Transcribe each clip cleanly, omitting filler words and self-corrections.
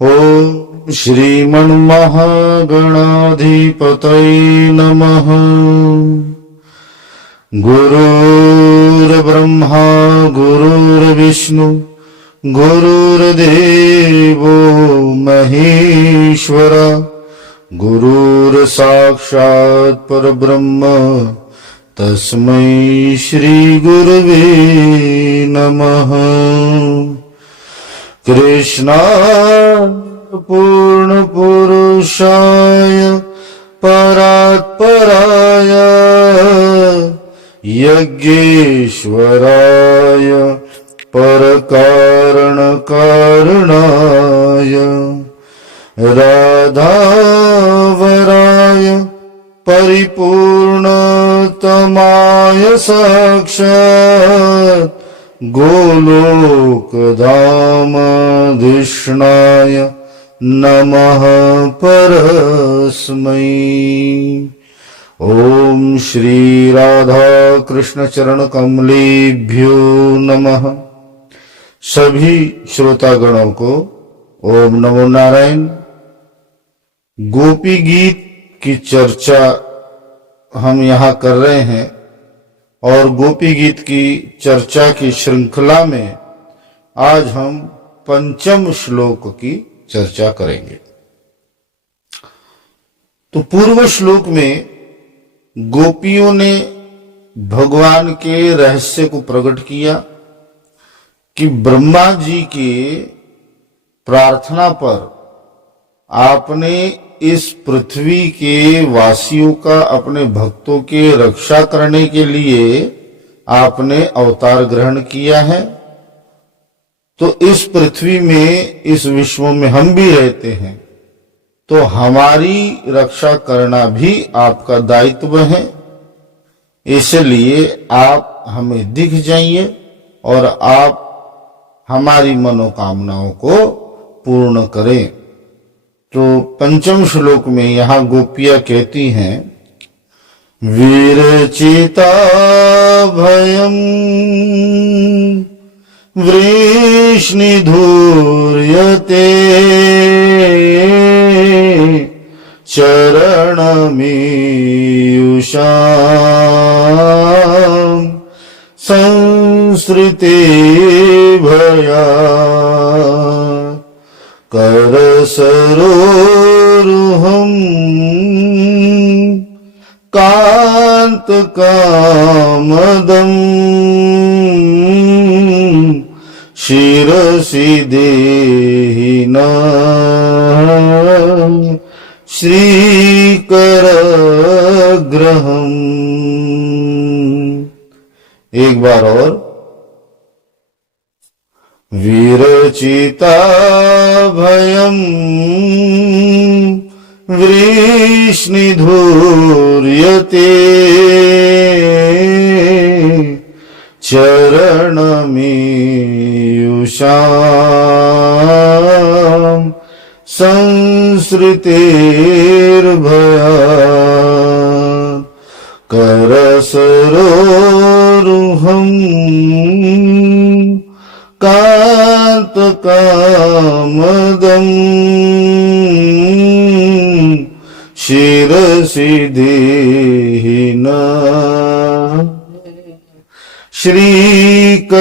ओम श्रीमन्महागणाधिपतये नमः। गुरुर्ब्रह्मा गुरुर्विष्णु गुरुर्देवो महेश्वर, गुरुर्साक्षात् परब्रह्म तस्मै श्री गुरवे नमः। कृष्णा पूर्ण पुरुषाय परात्पराय यज्ञेश्वराय परकारण कारणाय राधावराय परिपूर्णतमाय साक्षात् गोलोकधामाधीष्णाय नमः परस्मै। ओम श्री राधा कृष्ण चरण कमलेभ्यो नमः। सभी श्रोतागणों को ओम नमो नारायण। गोपी गीत की चर्चा हम यहाँ कर रहे हैं और गोपी गीत की चर्चा की श्रृंखला में आज हम पंचम श्लोक की चर्चा करेंगे। तो पूर्व श्लोक में गोपियों ने भगवान के रहस्य को प्रकट किया कि ब्रह्मा जी के प्रार्थना पर आपने इस पृथ्वी के वासियों का, अपने भक्तों के रक्षा करने के लिए आपने अवतार ग्रहण किया है। तो इस पृथ्वी में, इस विश्व में हम भी रहते हैं, तो हमारी रक्षा करना भी आपका दायित्व है। इसलिए आप हमें दिख जाइए और आप हमारी मनोकामनाओं को पूर्ण करें। तो पंचम श्लोक में यहाँ गोपियां कहती हैं, विरचिता भयम वृष्णिधूर्यते चरणमीयुषां संसृते भया करसरोरुहं कान्तकामदं शिरसि देहिनां श्रीकरग्रहम्। एक बार और, विरचिता भयं वृष्णिधूर्यते चरणमीयुषां संसृतेर्भयात् करसरोरुहं कान्तकामदं शिरसि देहिनां श्रीकरग्रहम्।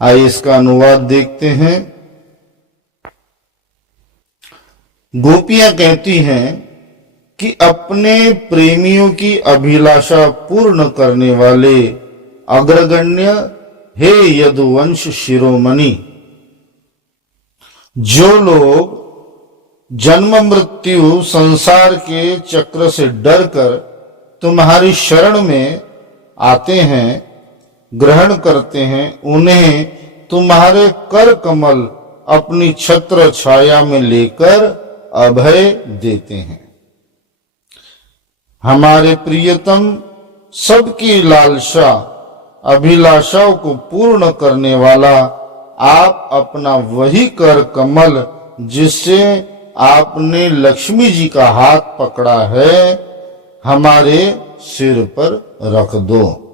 आइए इसका अनुवाद देखते हैं। गोपियां कहती हैं कि अपने प्रेमियों की अभिलाषा पूर्ण करने वाले अग्रगण्य हे यदुवंश शिरोमणि, जो लोग जन्म मृत्यु संसार के चक्र से डरकर तुम्हारी शरण में आते हैं, ग्रहण करते हैं, उन्हें तुम्हारे कर कमल अपनी छत्र छाया में लेकर अभय देते हैं। हमारे प्रियतम सबकी लालसा अभिलाषाओं को पूर्ण करने वाला आप अपना वही कर कमल, जिससे आपने लक्ष्मी जी का हाथ पकड़ा है, हमारे सिर पर रख दो।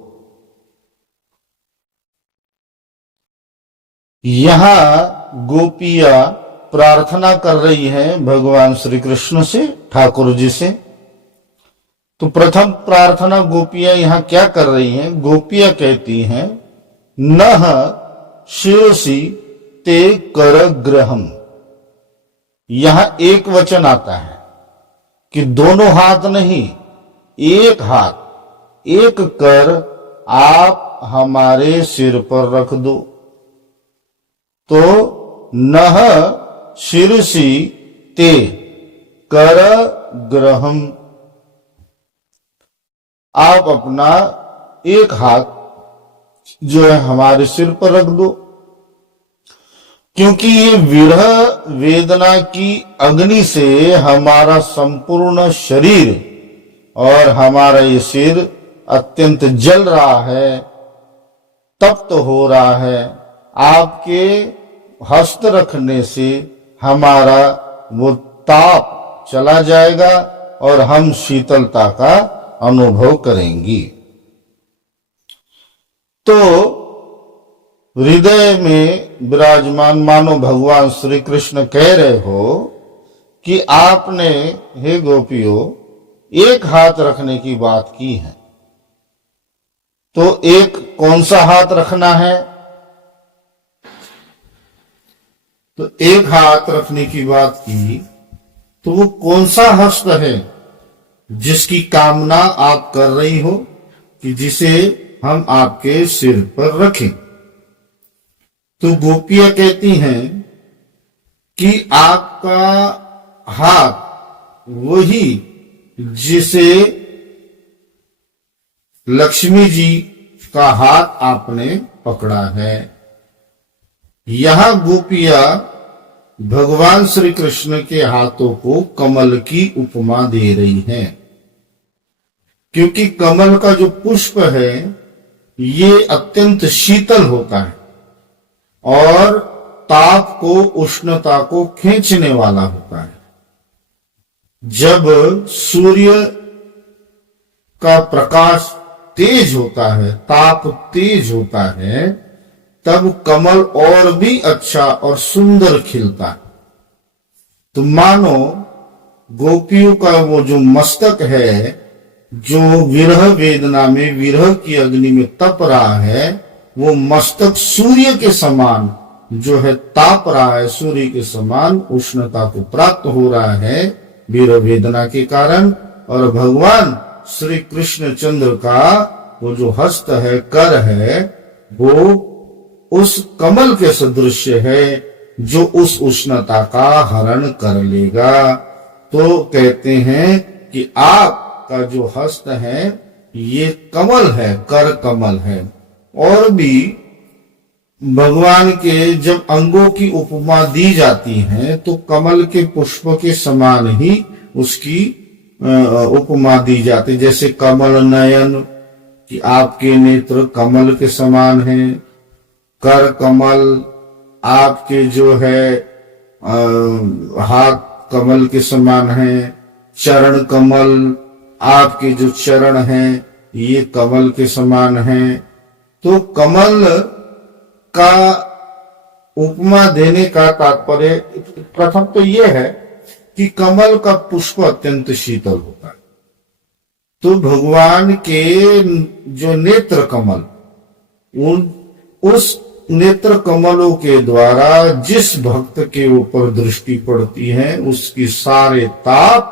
यहां गोपियां प्रार्थना कर रही हैं भगवान श्री कृष्ण से, ठाकुर जी से। तो प्रथम प्रार्थना गोपियां यहां क्या कर रही हैं? गोपियां कहती हैं, नह शिरसि ते कर ग्रहम। यहां एक वचन आता है कि दोनों हाथ नहीं, एक हाथ, एक कर आप हमारे सिर पर रख दो। तो नह शिरसि ते कर ग्रहम, आप अपना एक हाथ जो है हमारे सिर पर रख दो। क्योंकि ये विरह वेदना की अग्नि से हमारा संपूर्ण शरीर और हमारा ये सिर अत्यंत जल रहा है, तप्त हो रहा है। आपके हस्त रखने से हमारा वो ताप चला जाएगा और हम शीतलता का अनुभव करेंगी। तो हृदय में विराजमान मानो भगवान श्री कृष्ण कह रहे हो कि आपने, हे गोपियों, एक हाथ रखने की बात की है। तो एक कौन सा हाथ रखना है? तो एक हाथ रखने की बात की, तो वो कौन सा हस्त है जिसकी कामना आप कर रही हो कि जिसे हम आपके सिर पर रखें? तो गोपियां कहती हैं कि आपका हाथ वही जिसे लक्ष्मी जी का हाथ आपने पकड़ा है। यहां गोपियां भगवान श्री कृष्ण के हाथों को कमल की उपमा दे रही हैं, क्योंकि कमल का जो पुष्प है ये अत्यंत शीतल होता है और ताप को, उष्णता को खींचने वाला होता है। जब सूर्य का प्रकाश तेज होता है, ताप तेज होता है, तब कमल और भी अच्छा और सुंदर खिलता है। तो मानो गोपियों का वो जो मस्तक है, जो विरह वेदना में, विरह की अग्नि में तप रहा है, वो मस्तक सूर्य के समान जो है ताप रहा है, सूर्य के समान उष्णता को प्राप्त हो रहा है विरह वेदना के कारण। और भगवान श्री कृष्ण चंद्र का वो जो हस्त है, कर है, वो उस कमल के सदृश है जो उस उष्णता का हरण कर लेगा। तो कहते हैं कि आपका जो हस्त है ये कमल है, कर कमल है। और भी भगवान के जब अंगों की उपमा दी जाती है तो कमल के पुष्प के समान ही उसकी उपमा दी जाती, जैसे कमल नयन, कि आपके नेत्र कमल के समान हैं। कर कमल, आपके जो है हाथ कमल के समान हैं। चरण कमल, आपके जो चरण हैं ये कमल के समान हैं। तो कमल का उपमा देने का तात्पर्य प्रथम तो यह है कि कमल का पुष्प अत्यंत शीतल होता है। तो भगवान के जो नेत्र कमल, उस नेत्र कमलों के द्वारा जिस भक्त के ऊपर दृष्टि पड़ती है उसकी सारे ताप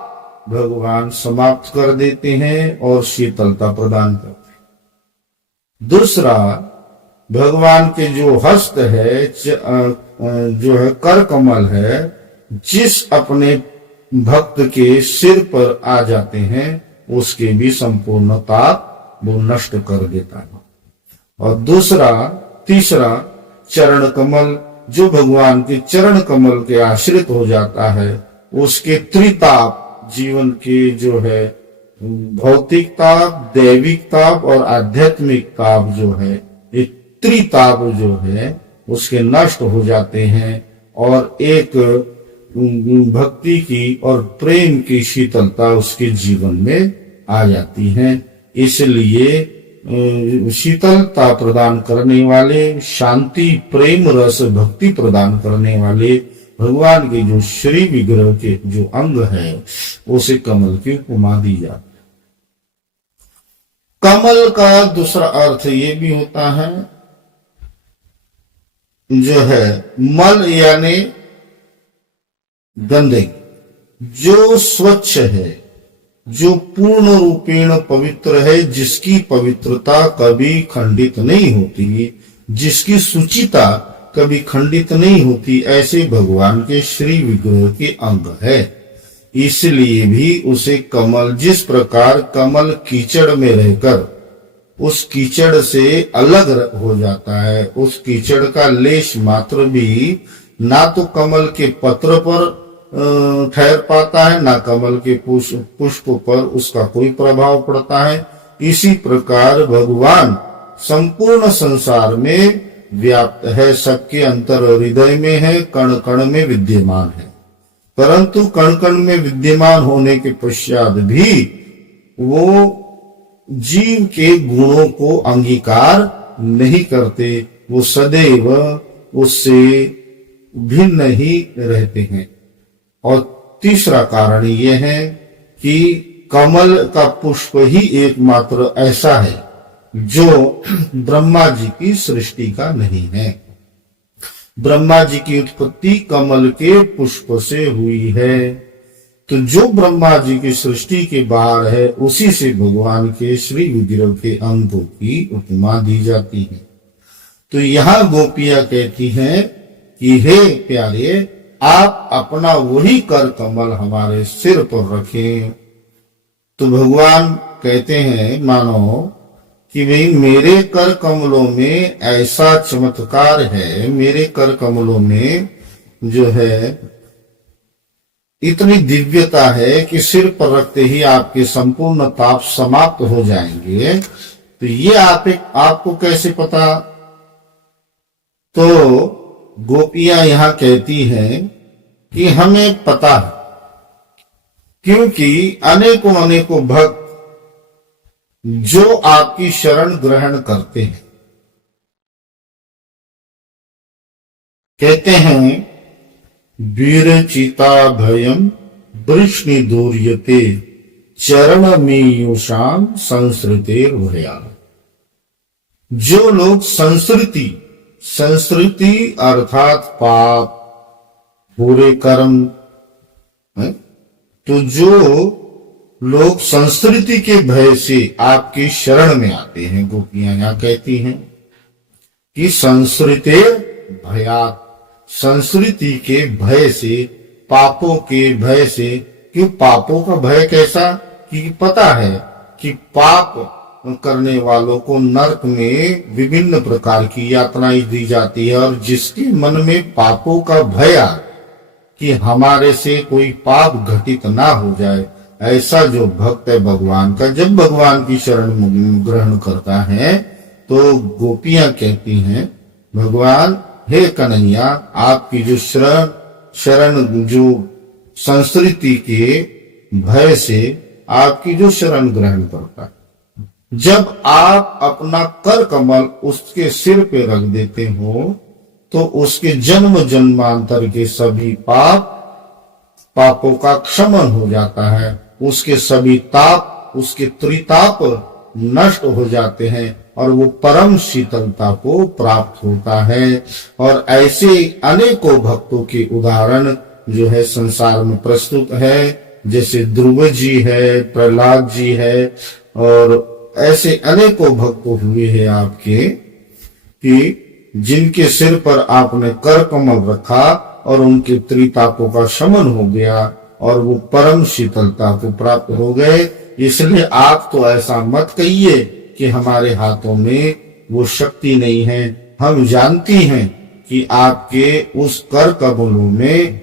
भगवान समाप्त कर देते हैं और शीतलता प्रदान करते हैं। दूसरा, भगवान के जो हस्त है, जो है कर कमल है, जिस अपने भक्त के सिर पर आ जाते हैं उसके भी संपूर्ण ताप वो नष्ट कर देता है। और दूसरा, तीसरा, चरण कमल, जो भगवान के चरण कमल के आश्रित हो जाता है उसके त्रिताप, जीवन के जो है भौतिक ताप, दैविक ताप और आध्यात्मिक ताप जो है, ये त्रिताप जो है उसके नष्ट हो जाते हैं और एक भक्ति की और प्रेम की शीतलता उसके जीवन में आ जाती है। इसलिए शीतलता प्रदान करने वाले, शांति, प्रेम रस, भक्ति प्रदान करने वाले भगवान के जो श्री विग्रह के जो अंग है उसे कमल की उपमा दी जाती। कमल का दूसरा अर्थ ये भी होता है जो है मल यानी गंदगी, जो स्वच्छ है, जो पूर्ण रूपेण पवित्र है, जिसकी पवित्रता कभी खंडित नहीं होती, जिसकी सुचिता कभी खंडित नहीं होती, ऐसे भगवान के श्री विग्रह के अंग है। इसलिए भी उसे कमल, जिस प्रकार कमल कीचड़ में रहकर उस कीचड़ से अलग हो जाता है, उस कीचड़ का लेश मात्र भी ना तो कमल के पत्र पर ठहर पाता है, ना कमल के पुष्प पर उसका कोई प्रभाव पड़ता है। इसी प्रकार भगवान संपूर्ण संसार में व्याप्त है, सबके अंतर हृदय में है, कण कण में विद्यमान है। परंतु कण कण में विद्यमान होने के पश्चात भी वो जीव के गुणों को अंगीकार नहीं करते, वो सदैव उससे भिन्न ही रहते हैं। और तीसरा कारण यह है कि कमल का पुष्प ही एकमात्र ऐसा है जो ब्रह्मा जी की सृष्टि का नहीं है। ब्रह्मा जी की उत्पत्ति कमल के पुष्प से हुई है, तो जो ब्रह्मा जी की सृष्टि के बाहर है उसी से भगवान के श्री विग्रह के अंगों की उपमा दी जाती है। तो यहाँ गोपियां कहती हैं कि हे प्यारे, आप अपना वही कर कमल हमारे सिर पर रखें। तो भगवान कहते हैं मानो कि भाई मेरे कर कमलों में ऐसा चमत्कार है, मेरे कर कमलों में जो है इतनी दिव्यता है कि सिर पर रखते ही आपके संपूर्ण ताप समाप्त हो जाएंगे। तो ये आपको कैसे पता? तो गोपियां यहां कहती हैं कि हमें पता है, क्योंकि अनेकों अनेकों भक्त जो आपकी शरण ग्रहण करते हैं, कहते हैं वीरचिता भयम वृष्णि दूर्यते चरण मीयुषाम संसृते भया। जो लोग संस्कृति अर्थात पाप, बुरे कर्म है, तो जो लोग संस्कृति के भय से आपकी शरण में आते हैं, गोपियां यहां कहती हैं कि संस्कृते भयात, संस्कृति के भय से, पापों के भय से। क्यों पापों का भय कैसा? कि पता है कि पाप करने वालों को नरक में विभिन्न प्रकार की यातनाएं दी जाती है, और जिसके मन में पापों का भय आ कि हमारे से कोई पाप घटित ना हो जाए, ऐसा जो भक्त है भगवान का, जब भगवान की शरण ग्रहण करता है तो गोपियां कहती हैं भगवान हे कन्हैया, आपकी जो शरण जो संस्कृति के भय से आपकी जो शरण ग्रहण करता है, जब आप अपना कर कमल उसके सिर पे रख देते हो तो उसके जन्म जन्मांतर के सभी पापों का क्षमन हो जाता है, उसके सभी ताप, उसके त्रिताप नष्ट हो जाते हैं और वो परम शीतलता को प्राप्त होता है। और ऐसे अनेकों भक्तों के उदाहरण जो है संसार में प्रस्तुत है, जैसे ध्रुव जी है, प्रहलाद जी है, और ऐसे अनेकों भक्त हुए हैं आपके कि जिनके सिर पर आपने कर कमल रखा और उनके त्रितापों का शमन हो गया और वो परम शीतलता को प्राप्त हो गए। इसलिए आप तो ऐसा मत कहिए कि हमारे हाथों में वो शक्ति नहीं है। हम जानती हैं कि आपके उस कर कमलों में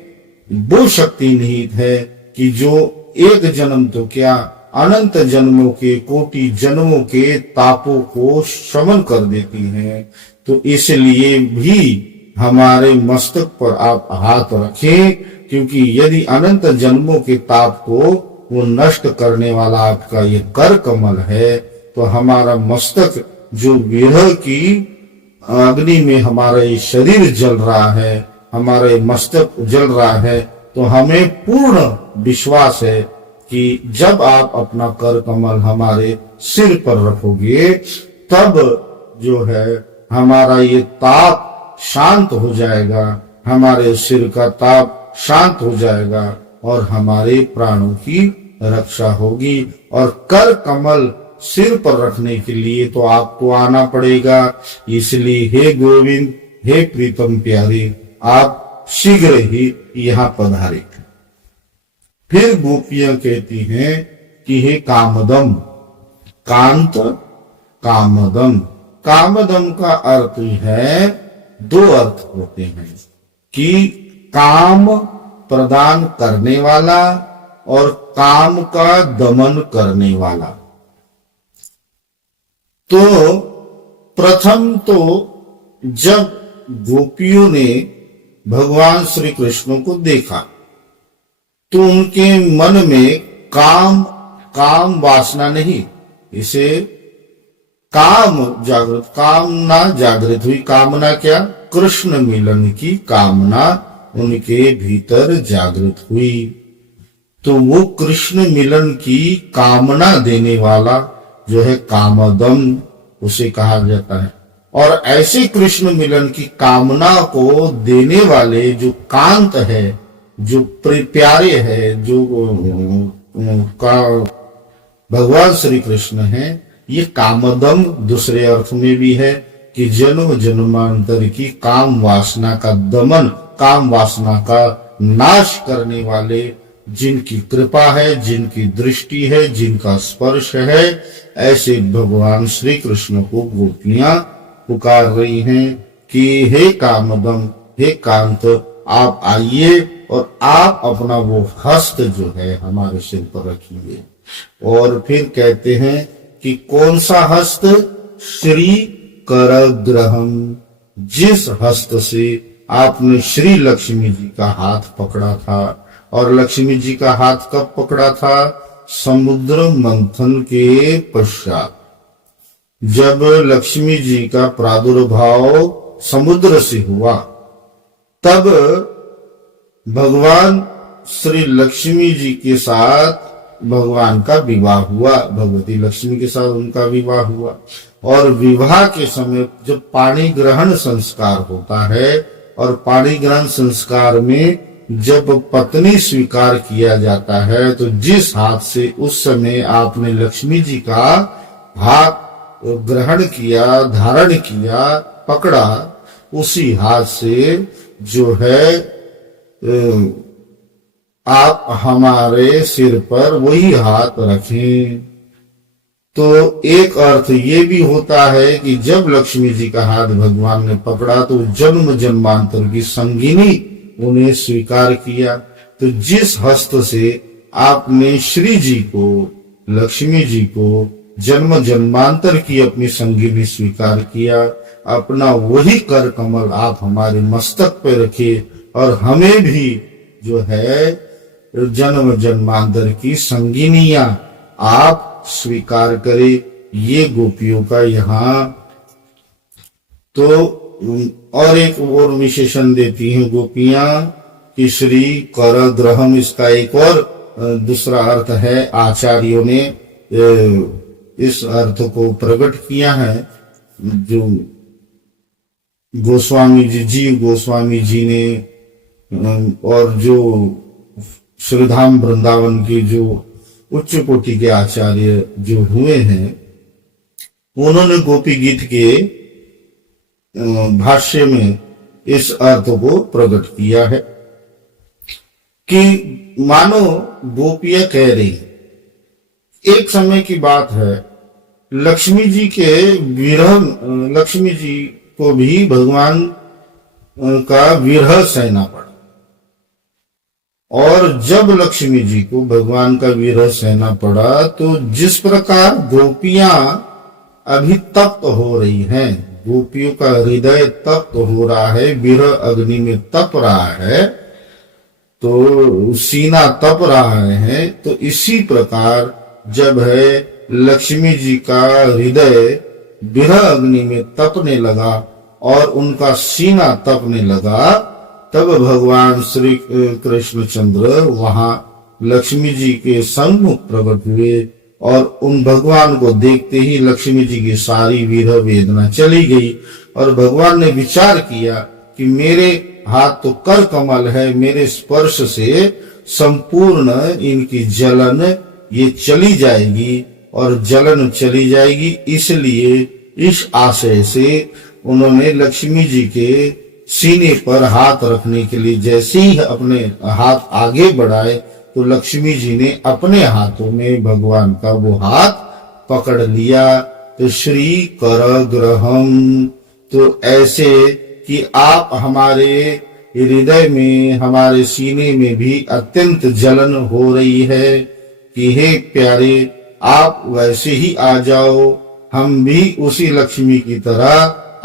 वो शक्ति निहित है कि जो एक जन्म तो क्या अनंत जन्मों के, कोटि जन्मों के तापों को शमन कर देती हैं। तो इसलिए भी हमारे मस्तक पर आप हाथ रखें, क्योंकि यदि अनंत जन्मों के ताप को वो नष्ट करने वाला आपका ये कर कमल है, तो हमारा मस्तक जो विरह की अग्नि में हमारा ये शरीर जल रहा है, हमारा ये मस्तक जल रहा है, तो हमें पूर्ण विश्वास है कि जब आप अपना कर कमल हमारे सिर पर रखोगे तब जो है हमारा ये ताप शांत हो जाएगा, हमारे सिर का ताप शांत हो जाएगा और हमारे प्राणों की रक्षा होगी। और कर कमल सिर पर रखने के लिए तो आपको आना पड़ेगा। इसलिए हे गोविंद, हे प्रीतम प्यारे, आप शीघ्र ही यहाँ पधारे। फिर गोपियां कहती हैं कि हे कामदम, कांत कामदम। कामदम का अर्थ है, दो अर्थ होते हैं कि काम प्रदान करने वाला और काम का दमन करने वाला। तो प्रथम तो जब गोपियों ने भगवान श्री कृष्ण को देखा तो उनके मन में काम वासना नहीं, इसे कामना जागृत हुई। कामना क्या? कृष्ण मिलन की कामना उनके भीतर जागृत हुई। तो वो कृष्ण मिलन की कामना देने वाला जो है कामदम, उसे कहा जाता है। और ऐसे कृष्ण मिलन की कामना को देने वाले जो कांत है, जो प्यारे है, जो भगवान श्री कृष्ण है, ये कामदम दूसरे अर्थ में भी है कि जन्म जन्मांतर की काम वासना का दमन, काम वासना का नाश करने वाले, जिनकी कृपा है, जिनकी दृष्टि है, जिनका स्पर्श है, ऐसे भगवान श्री कृष्ण को गोपियां पुकार रही हैं कि हे कामदम, हे कांत, आप आइए और आप अपना वो हस्त जो है हमारे सिर पर रखिए। और फिर कहते हैं कि कौन सा हस्त? श्री करग्रहम, जिस हस्त से आपने श्री लक्ष्मी जी का हाथ पकड़ा था। और लक्ष्मी जी का हाथ कब पकड़ा था? समुद्र मंथन के पश्चात, जब लक्ष्मी जी का प्रादुर्भाव समुद्र से हुआ, तब भगवान श्री लक्ष्मी जी के साथ भगवान का विवाह हुआ, भगवती लक्ष्मी के साथ उनका विवाह हुआ। और विवाह के समय जब पाणी ग्रहण संस्कार होता है, और पाणी ग्रहण संस्कार में जब पत्नी स्वीकार किया जाता है, तो जिस हाथ से उस समय आपने लक्ष्मी जी का हाथ ग्रहण किया, धारण किया, पकड़ा, उसी हाथ से जो है आप हमारे सिर पर वही हाथ रखें। तो एक अर्थ ये भी होता है कि जब लक्ष्मी जी का हाथ भगवान ने पकड़ा तो जन्म जन्मांतर की संगिनी उन्हें स्वीकार किया। तो जिस हस्त से आपने श्री जी को, लक्ष्मी जी को जन्म जन्मांतर की अपनी संगिनी स्वीकार किया, अपना वही कर कमल आप हमारे मस्तक पे रखे और हमें भी जो है जन्म जन्मांतर की संगिनियां आप स्वीकार करे। ये गोपियों का यहाँ तो और एक और विशेषण देती हैं गोपियां कि श्री करग्रहम, इसका एक और दूसरा अर्थ है। आचार्यों ने इस अर्थ को प्रकट किया है, जो गोस्वामी जी, जीव गोस्वामी जी ने और जो श्रीधाम वृंदावन के जो उच्च कोटि के आचार्य जो हुए हैं, उन्होंने गोपी गीत के भाष्य में इस अर्थ को प्रकट किया है कि मानो गोपियां कह रही, एक समय की बात है, लक्ष्मी जी के विरह, लक्ष्मी जी को भी भगवान का विरह सहना पड़ा। और जब लक्ष्मी जी को भगवान का विरह सहना पड़ा, तो जिस प्रकार गोपियां अभी तप्त हो रही हैं, गोपियों का हृदय तप्त हो रहा है, विरह अग्नि में तप रहा है, तो सीना तप रहा है, तो इसी प्रकार जब है लक्ष्मी जी का हृदय विरह अग्नि में तपने लगा और उनका सीना तपने लगा, तब भगवान श्री कृष्णचंद्र वहां लक्ष्मी जी के सम्मुख प्रकट हुए और उन भगवान को देखते ही लक्ष्मी जी की सारी विरह वेदना चली गई। और भगवान ने विचार किया कि मेरे हाथ तो कर कमल है, मेरे स्पर्श से संपूर्ण इनकी जलन ये चली जाएगी और जलन चली जाएगी। इसलिए इस आशय से उन्होंने लक्ष्मी जी के सीने पर हाथ रखने के लिए जैसे ही अपने हाथ आगे बढ़ाए तो लक्ष्मी जी ने अपने हाथों में भगवान का वो हाथ पकड़ लिया। तो श्री कर ग्रहम, तो ऐसे कि आप हमारे हृदय में, हमारे सीने में भी अत्यंत जलन हो रही है कि हे प्यारे, आप वैसे ही आ जाओ, हम भी उसी लक्ष्मी की तरह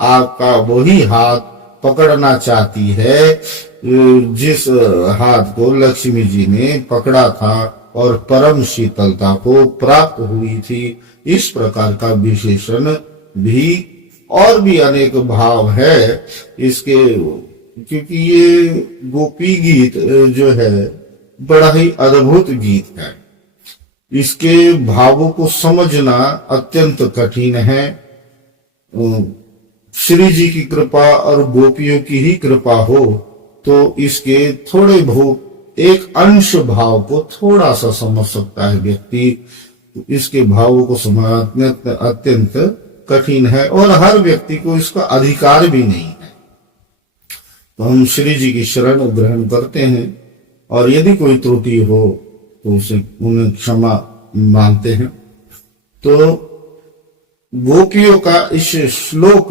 आपका वही हाथ पकड़ना चाहती है जिस हाथ को लक्ष्मी जी ने पकड़ा था और परम शीतलता को प्राप्त हुई थी। इस प्रकार का विशेषण भी और भी अनेक भाव है इसके, क्योंकि ये गोपी गीत जो है बड़ा ही अद्भुत गीत है। इसके भावों को समझना अत्यंत कठिन है। श्री जी की कृपा और गोपियों की ही कृपा हो तो इसके थोड़े बहुत एक अंश भाव को थोड़ा सा समझ सकता है व्यक्ति। इसके भावों को समझना अत्यंत कठिन है और हर व्यक्ति को इसका अधिकार भी नहीं है। तो हम श्री जी की शरण ग्रहण करते हैं और यदि कोई त्रुटि हो तो उसे उन्हें क्षमा मांगते हैं। तो गोपियों का इस श्लोक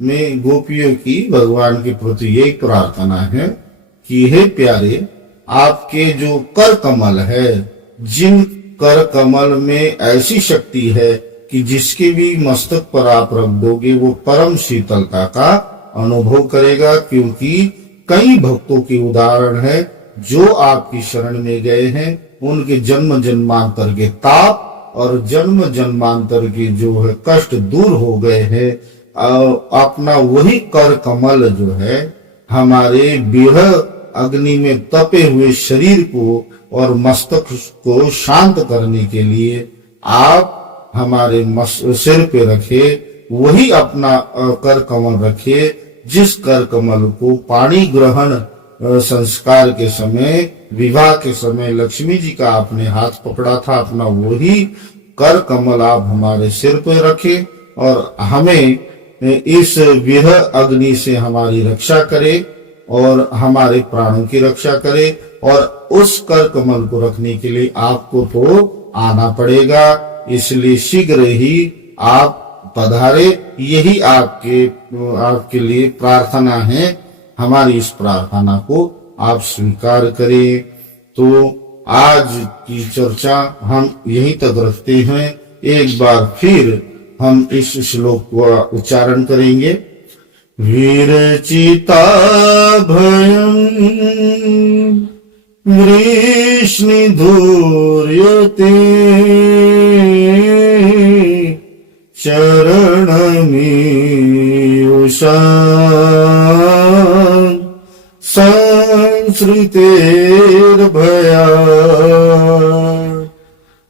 में गोपियों की भगवान के प्रति यही प्रार्थना है कि हे प्यारे, आपके जो कर कमल है, जिन कर कमल में ऐसी शक्ति है कि जिसके भी मस्तक पर आप रख दोगे वो परम शीतलता का अनुभव करेगा। क्योंकि कई भक्तों के उदाहरण है जो आपकी शरण में गए हैं, उनके जन्म जन्मांतर के ताप और जन्म जन्मांतर के जो है कष्ट दूर हो गए हैं। अपना वही कर कमल जो है हमारे विरह अग्नि में तपे हुए शरीर को और मस्तक को शांत करने के लिए आप हमारे सिर पे रखे, वही अपना कर कमल रखे जिस कर कमल को पाणी ग्रहण संस्कार के समय, विवाह के समय लक्ष्मी जी का आपने हाथ पकड़ा था, अपना वही कर कमल आप हमारे सिर पे रखे और हमें इस विरह अग्नि से हमारी रक्षा करे और हमारे प्राणों की रक्षा करे। और उस कर कमल को रखने के लिए आपको तो आना पड़ेगा, इसलिए शीघ्र ही आप पधारे। यही आपके लिए प्रार्थना है। हमारी इस प्रार्थना को आप स्वीकार करें। तो आज की चर्चा हम यहीं तक रखते हैं। एक बार फिर हम इस श्लोक का उच्चारण करेंगे। विरचिता भयं वृष्णि धूर्यते चरणमीयुषा संसृतेर्भया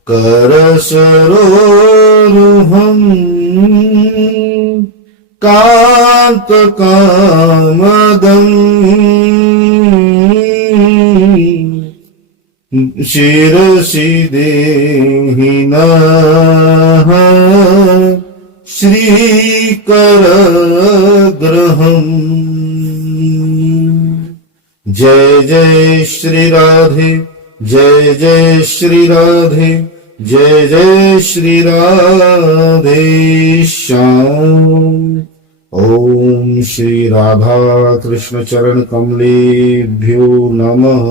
करसरोरुहम् कान्तकामदम् शिरसि देहि नः श्रीकरग्रहम्। जय जय श्री राधे, जय जय श्री राधे, जय जय श्री राधे श्याम। ओम श्री राधा कृष्ण चरण कमलेभ्यो नमः।